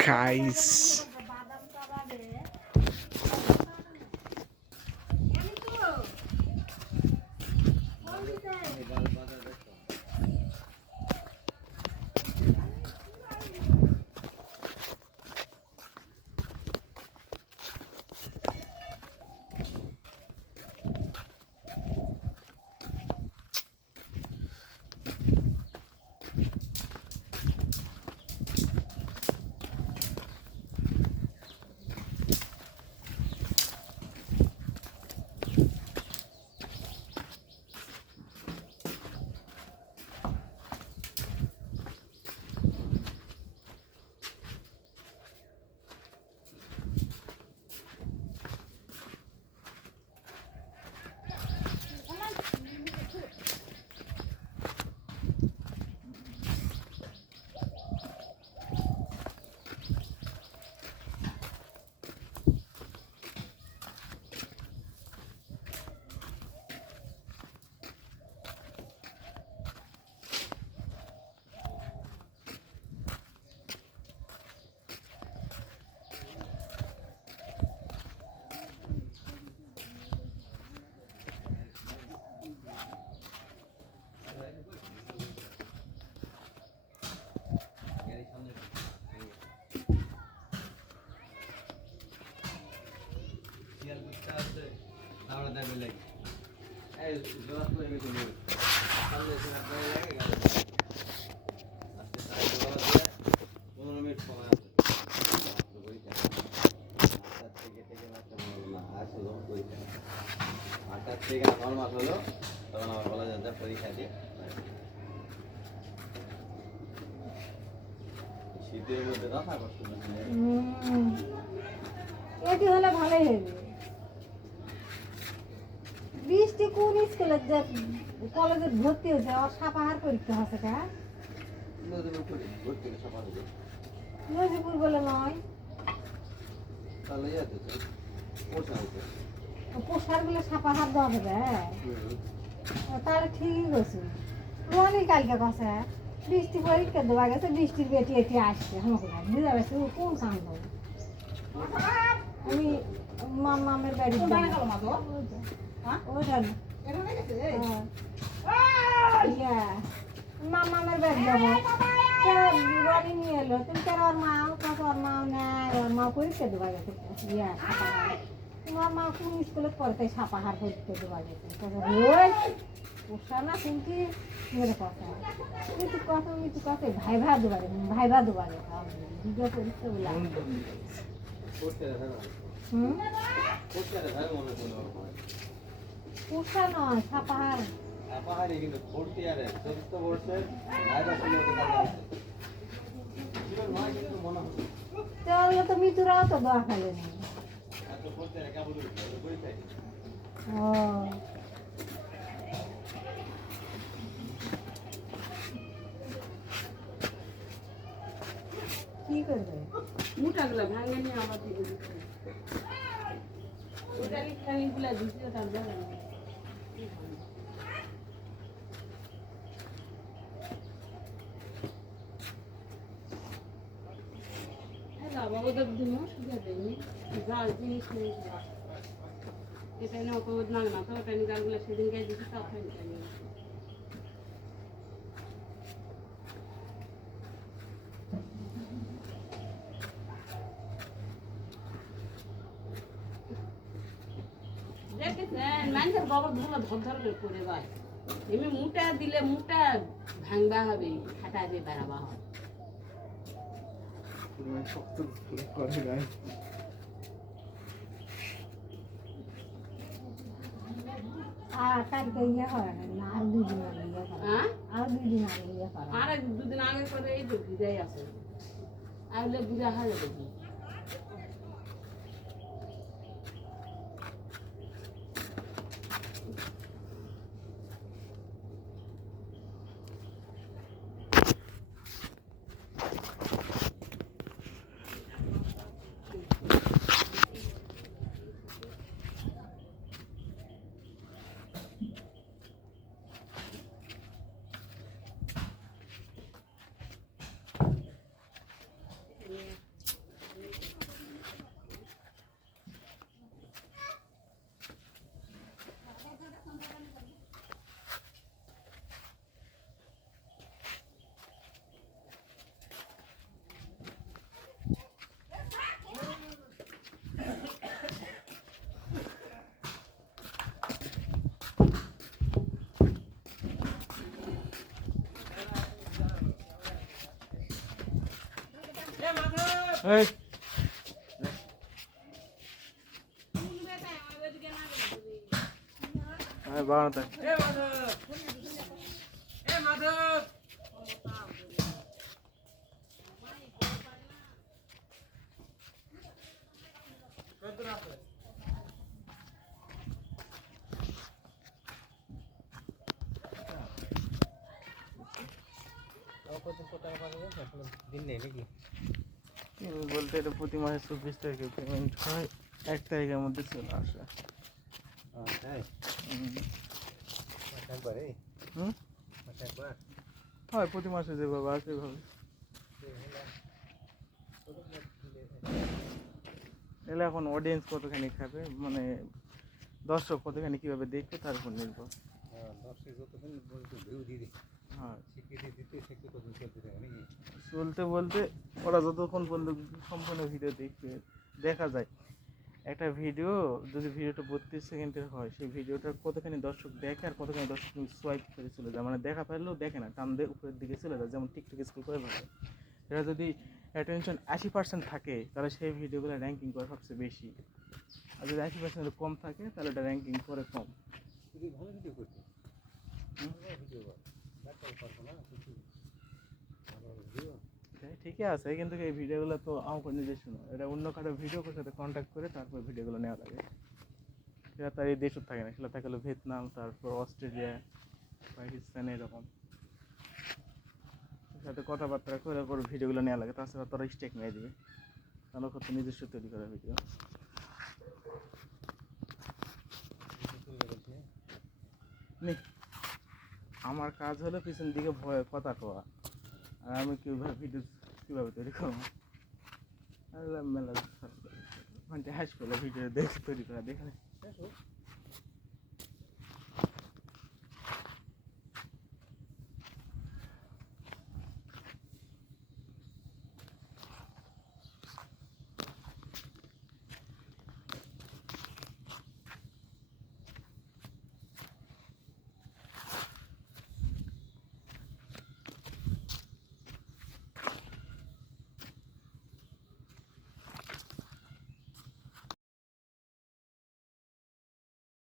খাইস শীতের মধ্যে রাখা কষ্ট এটি হলে ভালোই হবে। বৃষ্টি কোন স্কুলে যে কলেজে ভর্তি হয়েছে আর সাপাহার পরীক্ষা আছে কা নজিপুর বলে নয় পোশার গুলো সাপাহার দেওয়া হবে তাহলে ঠিকই করছি রনি কালকে কথা বৃষ্টি পরীক্ষা দেওয়া গেছে বৃষ্টির বেটি এটি আসছে আমাকে বুঝা গেছে কোন কাম হবে আমি মামের বাড়ি মামার বাড়ি যাবো রনি নিয়ে এলো তুমি কেন ওর মাও কাছে ওর মাও নেয় ওর মাও পরীক্ষা দেওয়া গেছে তোমার মা কোন স্কুলে পড়তে সাপাহার পরীক্ষা দেওয়া গেছে পোষা না কিন্তু মেরে কথা মিটু কথা ভাইভা দেওয়া গেছে ভাইভা দেওয়া গেছে দ্বিতীয় পরীক্ষা গুলা পোষা নয় সাপাহার কিন্তু চতুর্থ বর্ষের তাহলে তো মিতুরাও তো দোয়া খালে না কি করবে মোটাগুলো ভাঙে নিয়ে আমার দিকে ওটা লিখাগুলা দিতে তার জানা ওদের দিন সুবিধা দেয়নি যার জিনিস নেই এটা নিয়ে ওকে না না তো ওটা নিয়ে গাছগুলো সেদিন গায়ে দিচ্ছি তাও খাই দেখেছেন মানুষের গোবর ধুলো ধর করে পড়ে যায় এমনি মুটা দিলে মুটা ভাঙবা হবে খাটা দিয়ে বেড়াবা হয় দুদিন আগে করে এই তো ভিজাই আছে আসলে ভিজা হয় যাবে এই বাড়াতে দিন নেই নাকি? বলতে এটা প্রতি মাসে 24 তারিখে পেমেন্ট হয়, 1 তারিখের মধ্যে চলে আসে। তাই একবারে হুম একবার হয় প্রতি মাসে যেভাবে আসে এভাবে। এলে এখন অডিয়েন্স কতখানি খাবে, মানে দর্শক কতখানি কীভাবে দেখবে তার উপর নির্ভর। দর্শক যতক্ষণ পর্যন্ত ভিউ দিয়ে দিই, হ্যাঁ স্বীকৃতি দিতে সেটা তখন চলতে থাকে নাকি? চলতে বলতে ওরা যতক্ষণ পর্যন্ত সম্পূর্ণ ভিডিও দেখবে, দেখা যায় একটা ভিডিও যদি ভিডিওটা 32 সেকেন্ডের হয়, সেই ভিডিওটার কতখানি দর্শক দেখে আর কতখানি দর্শক সোয়াইপ করে চলে যায়, মানে দেখা পারলেও দেখে না, টান দিয়ে উপরের দিকে চলে যায়, যেমন টিকটক স্কুল করে ভাবে। এটা যদি অ্যাটেনশন 80% থাকে তাহলে সেই ভিডিওগুলো র্যাঙ্কিং করে সবচেয়ে বেশি, আর যদি 80% কম থাকে তাহলে এটা র্যাঙ্কিং করে কম। তুই ভালো ভিডিও করছিস, ভিডিও কর, ব্যাপার পারবো না কিছু ভালো ভিডিও। ঠিকই আছে, কিন্তু এই ভিডিওগুলো তো আমার নিজস্ব নয়, এটা অন্য কারো ভিডিও করে সাথে কন্ট্যাক্ট করে তারপর ভিডিওগুলো নেওয়া লাগে। সেটা তার এই দেশও থাকে না, সেটা থাকে হলো ভিয়েতনাম, তারপর অস্ট্রেলিয়া, পাকিস্তান, এরকম সাথে কথাবার্তা করে পর ভিডিওগুলো নেওয়া লাগে, তাছাড়া তোরা স্টেক নিয়ে দিবে, তাহলে কত নিজস্ব তৈরি করা ভিডিও নেই। আমার কাজ হলো পিছন দিকে ভয়ে কথা কওয়া, আর আমি কীভাবে ভিডিও কীভাবে তৈরি করবো, মেলা মানে হাসপাতালে ভিডিও দেখে তৈরি করা দেখে